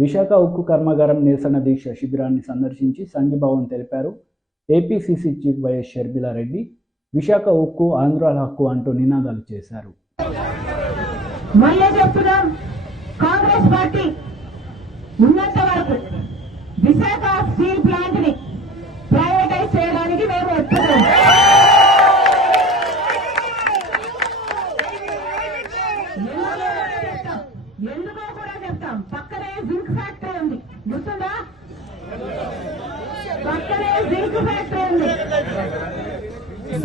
విశాఖ ఉక్కు కర్మాగారం నిరసన దీక్ష శిబిరాన్ని సందర్శించి సంఘీభావం తెలిపారు. APCC chief YS Sharmila Reddy Visakha ఉక్కు ఆంధ్రాల హక్కు అంటూ నినాదాలు చేశారు. కాంగ్రెస్ పార్టీ ఉన్నంత వరకు విశాఖ స్టీల్ ప్లాంట్ ని ప్రైవేటైజ్ చేయడానికి మేము ఒప్పుకోము. ఎందుకో కూడా చెప్తాం. పక్కనే జింక్ ఫ్యాక్టరీ ఉంది, గుర్తుందా? పక్కనే జింక్ ఫ్యాక్టరీ ఉంది.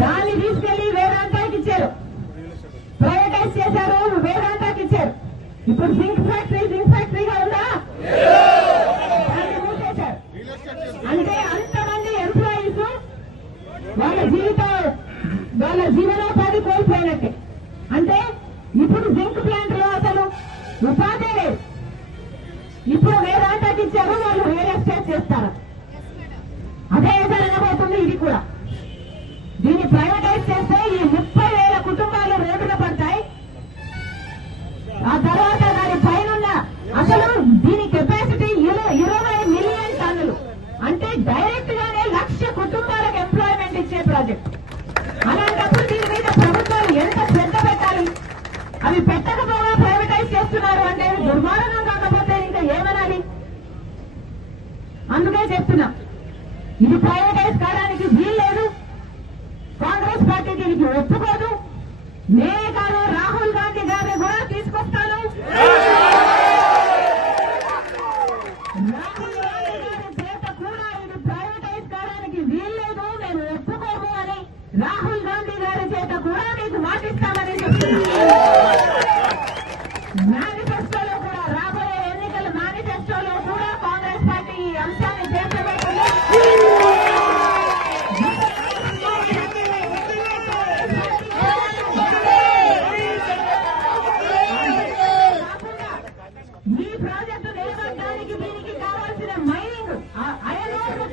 దాన్ని తీసుకెళ్లి వేదాంతాకి ఇచ్చారు, ప్రైవేటైజ్ చేశారు, వేదాంతాకి ఇచ్చారు. ఇప్పుడు జింక్ ఫ్యాక్టరీగా ఉందా? దాన్ని మూసేశారు. అంటే అంతమంది ఎంప్లాయీస్ వాళ్ళ జీవనోపాధి కోల్పోయినట్టే. అంటే ఇప్పుడు జింక్ ప్లాంట్ లో అసలు ఉపాధి లేదు. ఇప్పుడు వేదాంతాకి ఇచ్చారు, వాళ్ళు రియల్ ఎస్టేట్ చేస్తారు. అదే జరగబోతుంది ఇది కూడా. దీన్ని ప్రైవేటైజ్ చేస్తే ఈ 30,000 కుటుంబాలు రోడ్డున పడతాయి. ఆ తర్వాత దాని పైన అసలు దీని కెపాసిటీ 20 మిలియన్ టన్నులు. అంటే డైరెక్ట్ గానే 1,00,000 కుటుంబాలకు ఎంప్లాయ్మెంట్ ఇచ్చే ప్రాజెక్ట్. అలాంటప్పుడు దీని మీద ప్రభుత్వాలు ఎంత శ్రద్ధ పెట్టాలి? అవి పెట్టకపోగా ప్రైవేటైజ్ చేస్తున్నారు అంటే దుర్మార్గం కాకపోతే ఇంకా ఏమనాలి? అందుకే చెప్తున్నా, ఇది ప్రైవేటైజ్ కావడానికి వీల్లేదు. కాంగ్రెస్ పార్టీ దీనికి ఒప్పుకోదు. నేనే కాదు, రాహుల్ గాంధీ గారిని కూడా తీసుకొస్తాను. రాహుల్ గాంధీ గారి చేత కూడా ఇది ప్రైవేటైజ్ కావడానికి వీల్లేదు, మేము ఒప్పుకోము అని రాహుల్ గాంధీ గారి చేత కూడా మీకు మాటిస్తామని చెప్తున్నారు. మేనిఫెస్టోలో కూడా, రాబోయే ఎన్నికల మేనిఫెస్టోలో కూడా కాంగ్రెస్ పార్టీ ఈ అంశాన్ని చేర్చబోతుంది. ఈ ప్రాజెక్టు నిలబడడానికి దీనికి కావాల్సిన మైనింగ్, అయనోర్ను